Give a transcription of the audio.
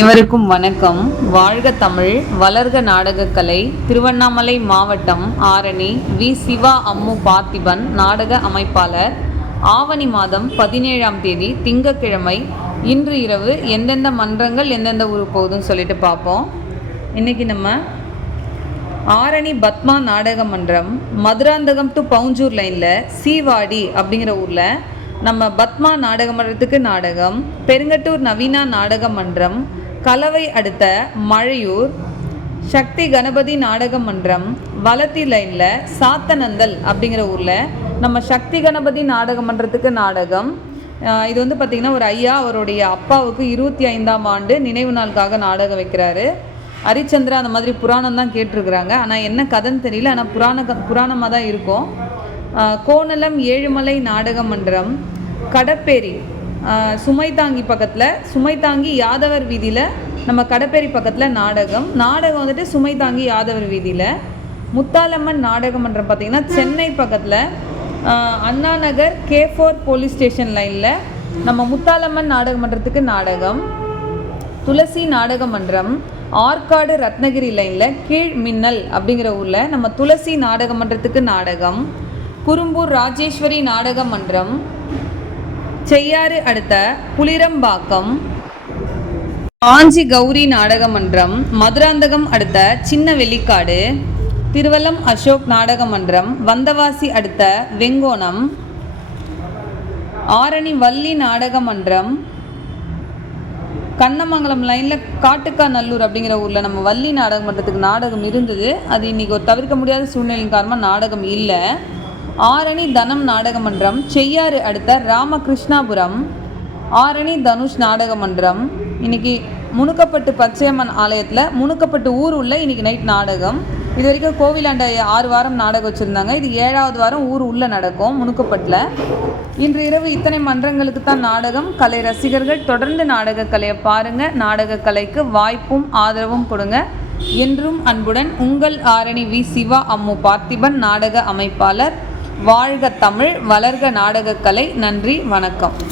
அனைவருக்கும் வணக்கம். வாழ்க தமிழ் வளர்க நாடகக்கலை திருவண்ணாமலை மாவட்டம் ஆரணி வி. சிவா அம்மு பார்த்திபன் நாடக அமைப்பாளர். ஆவணி மாதம் பதினேழாம் தேதி திங்கட்கிழமை இன்று இரவு எந்தெந்த மன்றங்கள் எந்தெந்த ஊருக்கு போகுதுன்னு சொல்லிட்டு பார்ப்போம். இன்னைக்கு நம்ம ஆரணி பத்மா நாடக மன்றம் மதுராந்தகம் டு பவுஞ்சூர் லைனில் சீவாடி அப்படிங்கிற ஊரில் நம்ம பத்மா நாடக மன்றத்துக்கு நாடகம் பெருங்கட்டூர் நவீனா நாடக மன்றம் கலவை அடுத்த மழையூர். சக்தி கணபதி நாடக மன்றம் வலத்தி லைனில் சாத்தனந்தல் அப்படிங்கிற ஊரில் நம்ம சக்தி கணபதி நாடக மன்றத்துக்கு நாடகம். இது வந்து பார்த்திங்கன்னா ஒரு ஐயா அவருடைய அப்பாவுக்கு இருபத்தி ஐந்தாம் ஆண்டு நினைவு நாளுக்காக நாடகம் வைக்கிறாரு. ஹரிச்சந்திரா அந்த மாதிரி புராணம் தான் கேட்டிருக்கிறாங்க. ஆனால் என்ன கதைன்னு தெரியல. ஆனால் புராண க புராணமாக தான் இருக்கும். கோணலம் ஏழுமலை நாடக மன்றம் கடப்பேரி சுமை சுமைதாங்கி பக்கத்தில் சுமைதாங்கி யாதவர் வீதியில் நம்ம கடப்பேரி பக்கத்தில் நாடகம். நாடகம் வந்துட்டு சுமைதாங்கி யாதவர் வீதியில். முத்தாலம்மன் நாடகம் மன்றம் பார்த்திங்கன்னா சென்னை பக்கத்தில் Anna Nagar K four police station லைனில் நம்ம முத்தாலம்மன் நாடக மன்றத்துக்கு நாடகம். துளசி நாடக மன்றம் ஆற்காடு ரத்னகிரி லைனில் கீழ் மின்னல் அப்படிங்கிற ஊரில் நம்ம துளசி நாடக மன்றத்துக்கு நாடகம். குறும்பூர் ராஜேஸ்வரி நாடக மன்றம் செய்யாறு அடுத்த புளிரம்பாக்கம் ஆஞ்சி கௌரி நாடக மன்றம் மதுராந்தகம் அடுத்த சின்ன வெள்ளிக்காடு திருவல்லம் அசோக் நாடக மன்றம் வந்தவாசி அடுத்த வெங்கோணம். ஆரணி வள்ளி நாடக மன்றம் கண்ணமங்கலம் லைனில் காட்டுக்கா நல்லூர் அப்படிங்கிற ஊரில் நம்ம வள்ளி நாடக மன்றத்துக்கு நாடகம் இருந்தது. அது இன்றைக்கி ஒரு தவிர்க்க முடியாத சூழ்நிலையின் காரணமாக நாடகம் இல்லை. ஆரணி தனம் நாடகமன்றம் செய்யாறு அடுத்த ராமகிருஷ்ணாபுரம். ஆரணி தனுஷ் நாடக மன்றம் இன்னைக்கு முணுக்கப்பட்டு பச்சையம்மன் ஆலயத்தில் முணுக்கப்பட்டு ஊர் உள்ள இன்னைக்கு நைட் நாடகம். இது வரைக்கும் கோவிலாண்ட ஆறு வாரம் நாடகம் வச்சுருந்தாங்க. இது ஏழாவது வாரம் ஊர் உள்ளே நடக்கும் முணுக்கப்பட்டில். இன்று இரவு இத்தனை மன்றங்களுக்கு தான் நாடகம். கலை ரசிகர்கள் தொடர்ந்து நாடக கலையை பாருங்கள் நாடக கலைக்கு வாய்ப்பும் ஆதரவும் கொடுங்க. என்றும் அன்புடன் உங்கள் ஆரணி வி சிவா அம்மு பார்த்திபன் நாடக அமைப்பாளர் வாழ்க தமிழ் வளர்க நாடகக்கலை. நன்றி வணக்கம்.